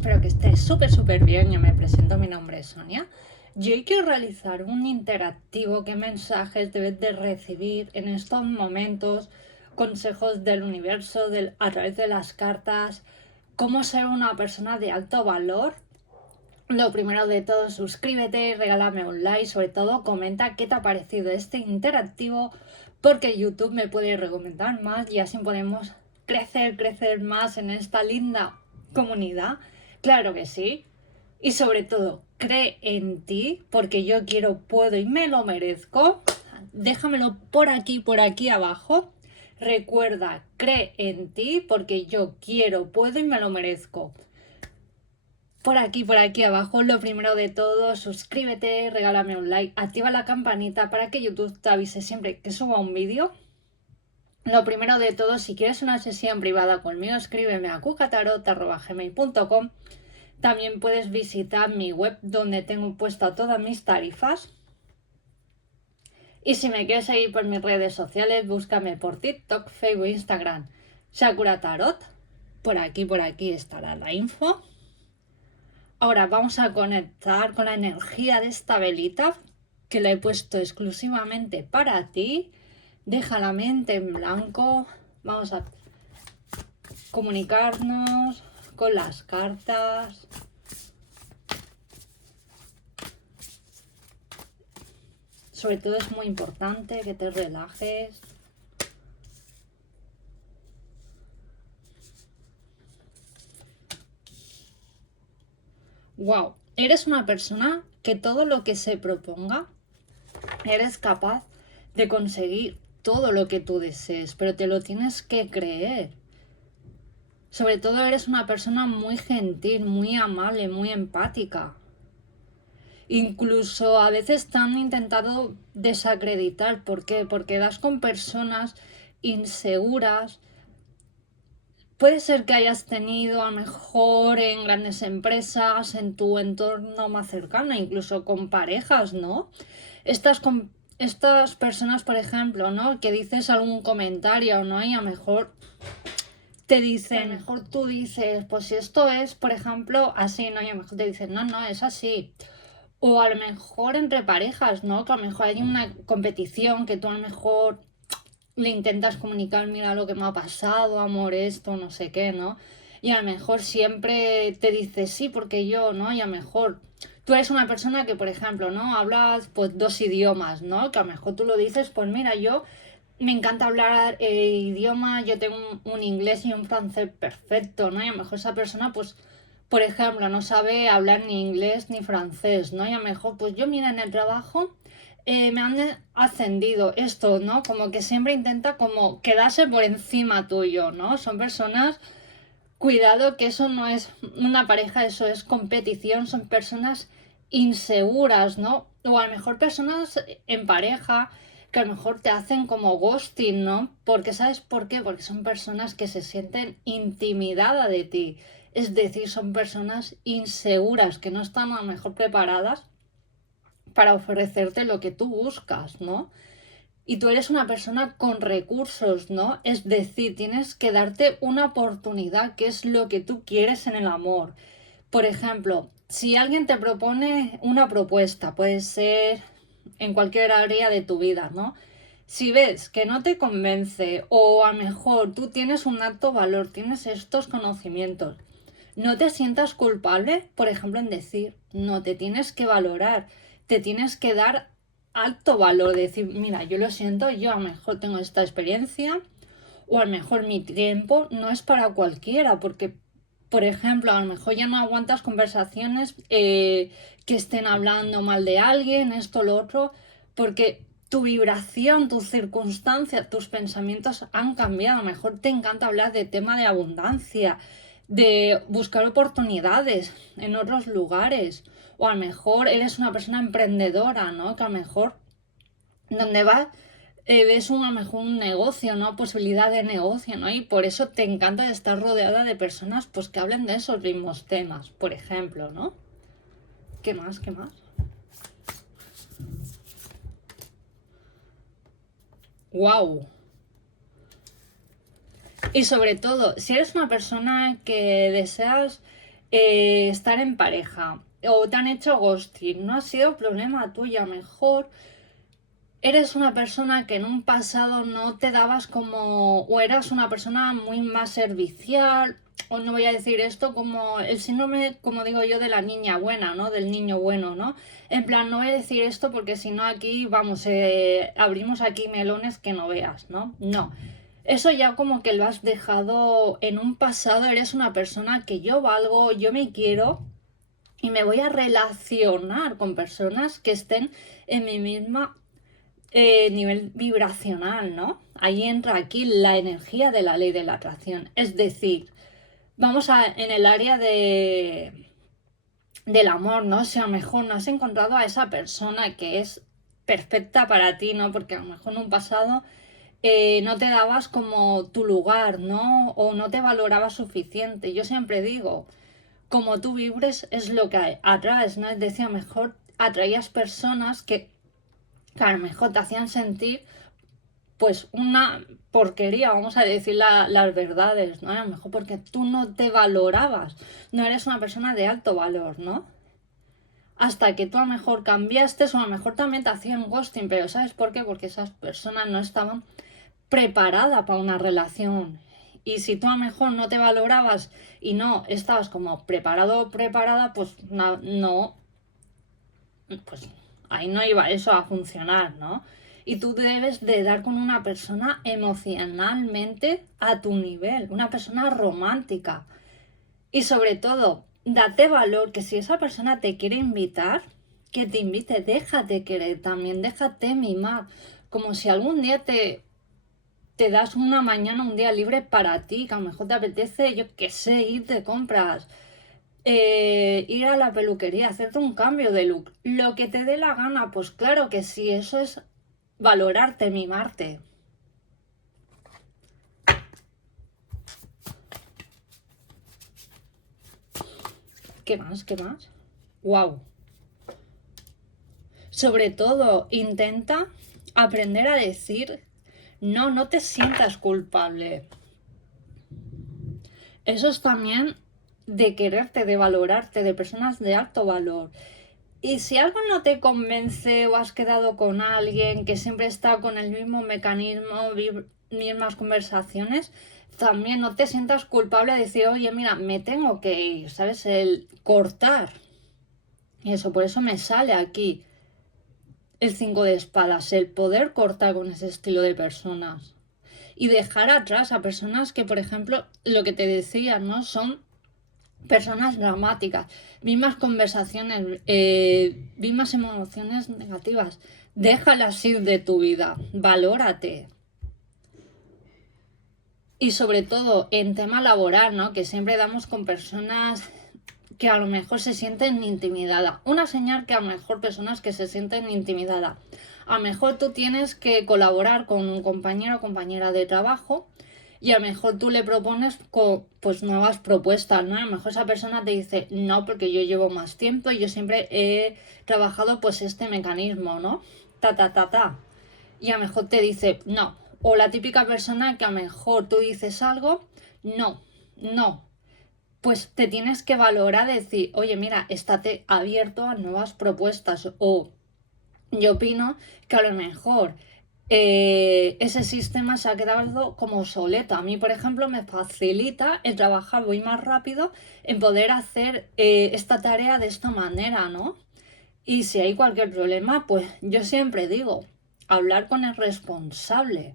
espero que estés súper bien. Yo me presento, mi nombre es Sonia. Yo hoy quiero realizar un interactivo. ¿Qué mensajes debes de recibir en estos momentos? Consejos del universo, a través de las cartas. ¿Cómo ser una persona de alto valor? Lo primero de todo, suscríbete, regálame un like, sobre todo comenta qué te ha parecido este interactivo, porque YouTube me puede recomendar más y así podemos crecer más en esta linda comunidad. Claro que sí. Y sobre todo, cree en ti, porque yo quiero, puedo y me lo merezco. Déjamelo por aquí abajo. Recuerda, cree en ti, porque yo quiero, puedo y me lo merezco. Por aquí abajo, lo primero de todo, suscríbete, regálame un like, activa la campanita para que YouTube te avise siempre que suba un vídeo. Lo primero de todo, si quieres una sesión privada conmigo, escríbeme a cucatarot@gmail.com. También puedes visitar mi web donde tengo puesta todas mis tarifas. Y si me quieres seguir por mis redes sociales, búscame por TikTok, Facebook, Instagram, Sakura Tarot. Por aquí estará la info. Ahora vamos a conectar con la energía de esta velita que la he puesto exclusivamente para ti. Deja la mente en blanco. Vamos a comunicarnos con las cartas. Sobre todo es muy importante que te relajes. Wow, eres una persona que todo lo que se proponga, eres capaz de conseguir todo lo que tú desees, pero te lo tienes que creer. Sobre todo eres una persona muy gentil, muy amable, muy empática. Incluso a veces te han intentado desacreditar. ¿Por qué? Porque das con personas inseguras. Puede ser que hayas tenido a lo mejor en grandes empresas, en tu entorno más cercano, incluso con parejas, ¿no? Estas personas, por ejemplo, ¿no? Que dices algún comentario, ¿no? Y a lo mejor te dicen, a lo mejor tú dices, pues si esto es, por ejemplo, así, ¿no? Y a lo mejor te dicen, no, es así. O a lo mejor entre parejas, ¿no? Que a lo mejor hay una competición que tú a lo mejor le intentas comunicar, mira lo que me ha pasado, amor, esto, no sé qué, ¿no? Y a lo mejor siempre te dice sí, porque yo, ¿no? Y a lo mejor tú eres una persona que, por ejemplo, ¿no? Hablas pues 2 idiomas, ¿no? Que a lo mejor tú lo dices, pues mira, yo me encanta hablar idiomas, yo tengo un inglés y un francés perfecto, ¿no? Y a lo mejor esa persona, pues, por ejemplo, no sabe hablar ni inglés ni francés, ¿no? Y a lo mejor, pues yo, mira, en el trabajo me han ascendido esto, ¿no? Como que siempre intenta como quedarse por encima tuyo, ¿no? Son personas, cuidado que eso no es una pareja, eso es competición, son personas inseguras, ¿no? O a lo mejor personas en pareja que a lo mejor te hacen como ghosting, ¿no? Porque ¿sabes por qué? Porque son personas que se sienten intimidadas de ti. Es decir, son personas inseguras que no están a lo mejor preparadas para ofrecerte lo que tú buscas, ¿no? Y tú eres una persona con recursos, ¿no? Es decir, tienes que darte una oportunidad, que es lo que tú quieres en el amor. Por ejemplo, si alguien te propone una propuesta, puede ser en cualquier área de tu vida, ¿no? Si ves que no te convence o a lo mejor tú tienes un alto valor, tienes estos conocimientos, no te sientas culpable, por ejemplo, en decir, no te tienes que valorar, te tienes que dar alto valor, decir, mira, yo lo siento, yo a lo mejor tengo esta experiencia o a lo mejor mi tiempo no es para cualquiera, porque, por ejemplo, a lo mejor ya no aguantas conversaciones que estén hablando mal de alguien, esto, lo otro, porque tu vibración, tus circunstancias, tus pensamientos han cambiado. A lo mejor te encanta hablar de tema de abundancia, de buscar oportunidades en otros lugares, o a lo mejor eres una persona emprendedora, ¿no? Que a lo mejor donde vas ves a lo mejor un negocio, ¿no? Posibilidad de negocio, ¿no? Y por eso te encanta estar rodeada de personas pues que hablen de esos mismos temas, por ejemplo, ¿no? ¿Qué más? ¿Qué más? ¡Wow! Y sobre todo, si eres una persona que deseas estar en pareja o te han hecho ghosting, no ha sido problema tuyo, a lo mejor eres una persona que en un pasado no te dabas como, o eras una persona muy más servicial, o no voy a decir esto como el síndrome, como digo yo, de la niña buena, ¿no? Del niño bueno, ¿no? En plan, no voy a decir esto porque si no aquí, vamos, abrimos aquí melones que no veas, ¿no? No. Eso ya como que lo has dejado en un pasado, eres una persona que yo valgo, yo me quiero y me voy a relacionar con personas que estén en mi misma nivel vibracional, ¿no? Ahí entra aquí la energía de la ley de la atracción. Es decir, vamos a en el área del amor, ¿no? Si a lo mejor no has encontrado a esa persona que es perfecta para ti, ¿no? Porque a lo mejor en un pasado no te dabas como tu lugar, ¿no? O no te valorabas suficiente. Yo siempre digo, como tú vibres es lo que atraes, ¿no? Es decir, a lo mejor atraías personas que a lo mejor te hacían sentir pues una porquería, vamos a decir las verdades, ¿no? A lo mejor porque tú no te valorabas, no eres una persona de alto valor, ¿no? Hasta que tú a lo mejor cambiaste o a lo mejor también te hacían ghosting, pero ¿sabes por qué? Porque esas personas no estaban preparadas para una relación. Y si tú a lo mejor no te valorabas y no estabas como preparado o preparada, pues no, pues ahí no iba eso a funcionar, ¿no? Y tú debes de dar con una persona emocionalmente a tu nivel, una persona romántica. Y sobre todo, date valor que si esa persona te quiere invitar, que te invite, déjate querer también, déjate mimar. Como si algún día te das una mañana, un día libre para ti, que a lo mejor te apetece, yo qué sé, ir de compras, ir a la peluquería, hacerte un cambio de look, lo que te dé la gana, pues claro que sí, eso es valorarte, mimarte. ¿Qué más? ¿Qué más? ¡Wow! Sobre todo, intenta aprender a decir, no, no te sientas culpable. Eso es también de quererte, de valorarte, de personas de alto valor. Y si algo no te convence o has quedado con alguien que siempre está con el mismo mecanismo, mismas conversaciones, también no te sientas culpable de decir, oye, mira, me tengo que ir, ¿sabes? El cortar. Y eso, por eso me sale aquí el 5 de espadas, el poder cortar con ese estilo de personas. Y dejar atrás a personas que, por ejemplo, lo que te decía, ¿no? Son personas dramáticas, mismas conversaciones, mismas emociones negativas. Déjalas ir de tu vida, valórate. Y sobre todo en tema laboral, ¿no? Que siempre damos con personas que a lo mejor se sienten intimidadas. Una señal que a lo mejor personas que se sienten intimidadas. A lo mejor tú tienes que colaborar con un compañero o compañera de trabajo y a lo mejor tú le propones pues nuevas propuestas, ¿no? A lo mejor esa persona te dice, no, porque yo llevo más tiempo y yo siempre he trabajado pues este mecanismo, ¿no? Ta, ta, ta, ta. Y a lo mejor te dice, no. O la típica persona que a lo mejor tú dices algo, no, no, pues te tienes que valorar, decir, oye, mira, estate abierto a nuevas propuestas. O yo opino que a lo mejor ese sistema se ha quedado como obsoleto. A mí, por ejemplo, me facilita el trabajar muy más rápido en poder hacer esta tarea de esta manera, ¿no? Y si hay cualquier problema, pues yo siempre digo, hablar con el responsable,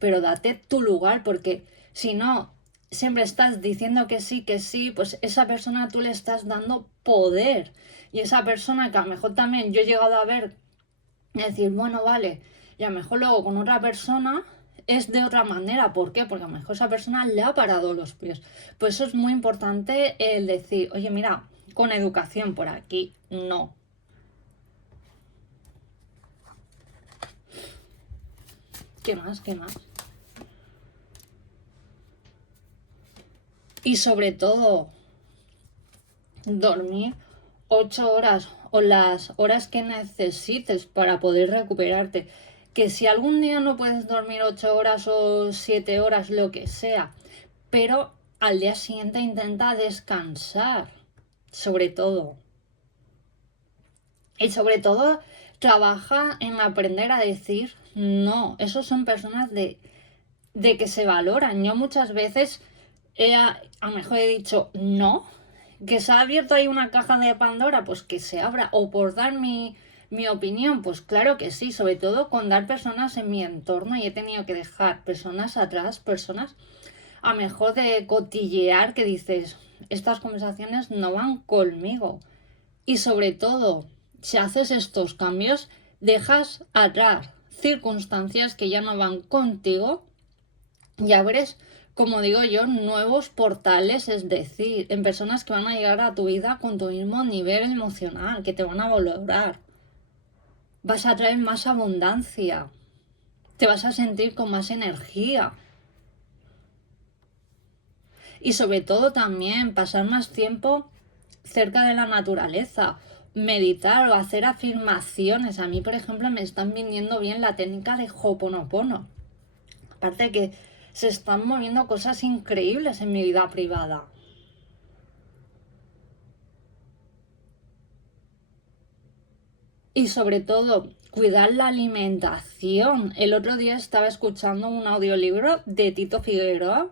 pero date tu lugar, porque si no, siempre estás diciendo que sí, pues esa persona tú le estás dando poder. Y esa persona que a lo mejor también yo he llegado a ver, decir, bueno, vale, y a lo mejor luego con otra persona es de otra manera. ¿Por qué? Porque a lo mejor esa persona le ha parado los pies. Pues eso es muy importante el decir, oye, mira, con educación por aquí, no. ¿Qué más? ¿Qué más? Y sobre todo, dormir 8 horas o las horas que necesites para poder recuperarte. Que si algún día no puedes dormir 8 horas o 7 horas, lo que sea, pero al día siguiente intenta descansar, sobre todo. Y sobre todo, trabaja en aprender a decir no. Esos son personas de que se valoran. Yo muchas veces a lo mejor he dicho no, que se ha abierto ahí una caja de Pandora, pues que se abra. O por dar mi opinión, pues claro que sí, sobre todo con dar personas en mi entorno, y he tenido que dejar personas atrás, personas a lo mejor de cotillear, que dices, estas conversaciones no van conmigo. Y sobre todo, si haces estos cambios, dejas atrás circunstancias que ya no van contigo y abres, como digo yo, nuevos portales, es decir, en personas que van a llegar a tu vida con tu mismo nivel emocional, que te van a valorar. Vas a traer más abundancia, te vas a sentir con más energía. Y sobre todo también pasar más tiempo cerca de la naturaleza, meditar o hacer afirmaciones. A mí, por ejemplo, me están viniendo bien la técnica de Ho'oponopono. Aparte que se están moviendo cosas increíbles en mi vida privada. Y sobre todo, cuidar la alimentación. El otro día estaba escuchando un audiolibro de Tito Figueroa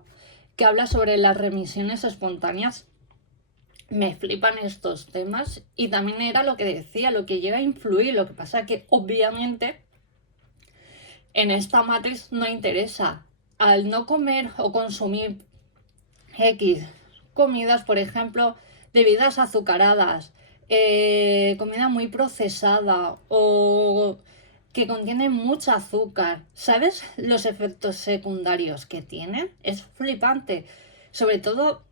que habla sobre las remisiones espontáneas. Me flipan estos temas, y también era lo que decía, lo que llega a influir. Lo que pasa que obviamente en esta matriz no interesa. Al no comer o consumir X comidas, por ejemplo, bebidas azucaradas, comida muy procesada o que contiene mucho azúcar, ¿sabes los efectos secundarios que tienen? Es flipante. Sobre todo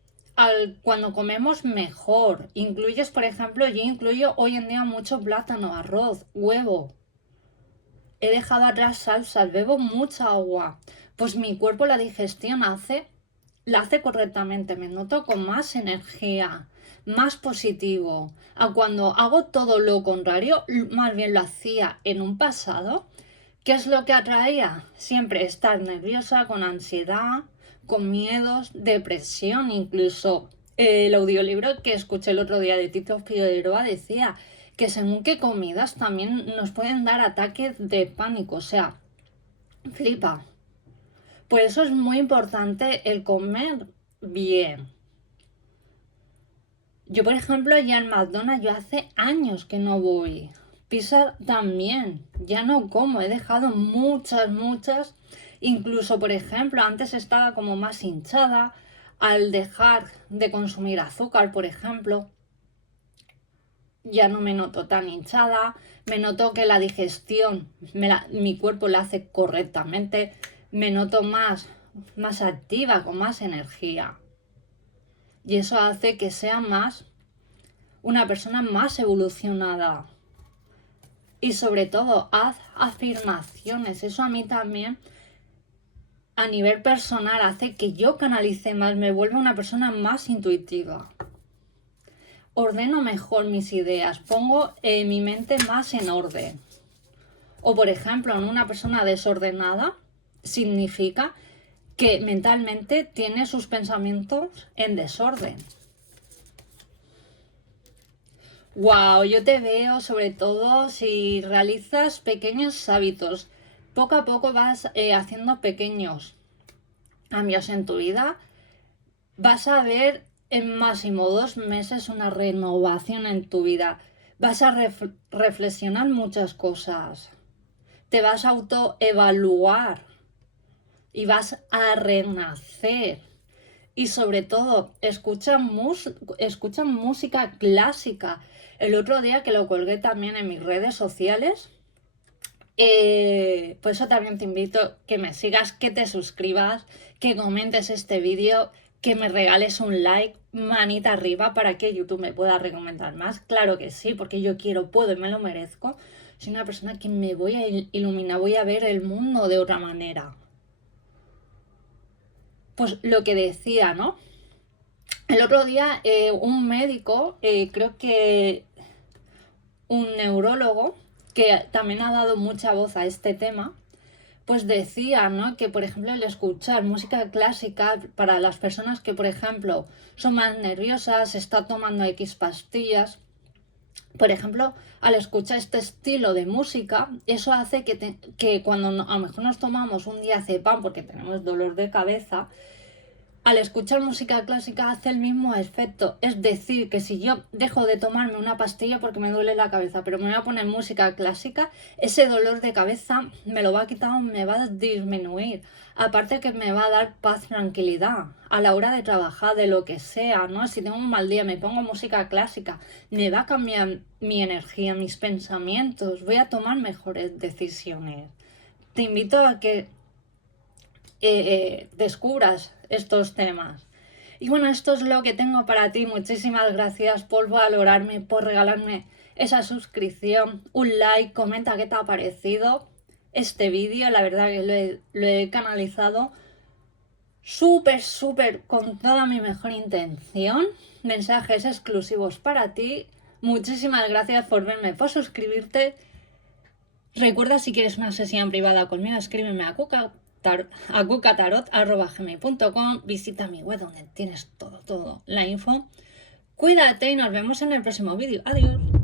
cuando comemos mejor. Incluyes, por ejemplo, yo incluyo hoy en día mucho plátano, arroz, huevo. He dejado atrás salsas, bebo mucha agua. Pues mi cuerpo la digestión la hace correctamente. Me noto con más energía, más positivo. A cuando hago todo lo contrario, más bien lo hacía en un pasado. ¿Qué es lo que atraía? Siempre estar nerviosa, con ansiedad, con miedos, depresión. Incluso el audiolibro que escuché el otro día de Tito Figueroa decía que según qué comidas también nos pueden dar ataques de pánico. O sea, flipa. Por eso es muy importante el comer bien. Yo, por ejemplo, ya en McDonald's yo hace años que no voy. Pizza también, ya no como, he dejado muchas. Incluso, por ejemplo, antes estaba como más hinchada. Al dejar de consumir azúcar, por ejemplo, ya no me noto tan hinchada. Me noto que la digestión, mi cuerpo la hace correctamente. Me noto más activa, con más energía. Y eso hace que sea una persona más evolucionada. Y sobre todo, haz afirmaciones. Eso a mí también, a nivel personal, hace que yo canalice más, me vuelva una persona más intuitiva. Ordeno mejor mis ideas, pongo mi mente más en orden. O por ejemplo, en una persona desordenada significa que mentalmente tiene sus pensamientos en desorden. Wow, yo te veo sobre todo si realizas pequeños hábitos. Poco a poco vas haciendo pequeños cambios en tu vida. Vas a ver en máximo 2 meses una renovación en tu vida. Vas a reflexionar muchas cosas. Te vas a autoevaluar y vas a renacer. Y sobre todo, escucha música clásica. El otro día que lo colgué también en mis redes sociales, por eso también te invito que me sigas, que te suscribas, que comentes este vídeo, que me regales un like, manita arriba para que YouTube me pueda recomendar más. Claro que sí, porque yo quiero, puedo y me lo merezco. Soy una persona que me voy a iluminar, voy a ver el mundo de otra manera. Pues lo que decía, ¿no? El otro día un médico, creo que un neurólogo, que también ha dado mucha voz a este tema, pues decía, ¿no? Que por ejemplo el escuchar música clásica para las personas que por ejemplo son más nerviosas, está tomando X pastillas, por ejemplo, al escuchar este estilo de música, eso hace que cuando a lo mejor nos tomamos un diazepam porque tenemos dolor de cabeza, al escuchar música clásica hace el mismo efecto. Es decir, que si yo dejo de tomarme una pastilla porque me duele la cabeza, pero me voy a poner música clásica, ese dolor de cabeza me lo va a quitar o me va a disminuir. Aparte que me va a dar paz, tranquilidad a la hora de trabajar, de lo que sea, ¿no? Si tengo un mal día, me pongo música clásica, me va a cambiar mi energía, mis pensamientos, voy a tomar mejores decisiones. Te invito a que descubras estos temas. Y bueno, esto es lo que tengo para ti. Muchísimas gracias por valorarme, por regalarme esa suscripción, un like, comenta qué te ha parecido este vídeo. La verdad que lo he canalizado súper con toda mi mejor intención. Mensajes exclusivos para ti. Muchísimas gracias por verme, por suscribirte. Recuerda, si quieres una sesión privada conmigo, escríbeme a cucatarot@gmail.com. Visita mi web donde tienes todo la info. Cuídate y nos vemos en el próximo vídeo. Adiós.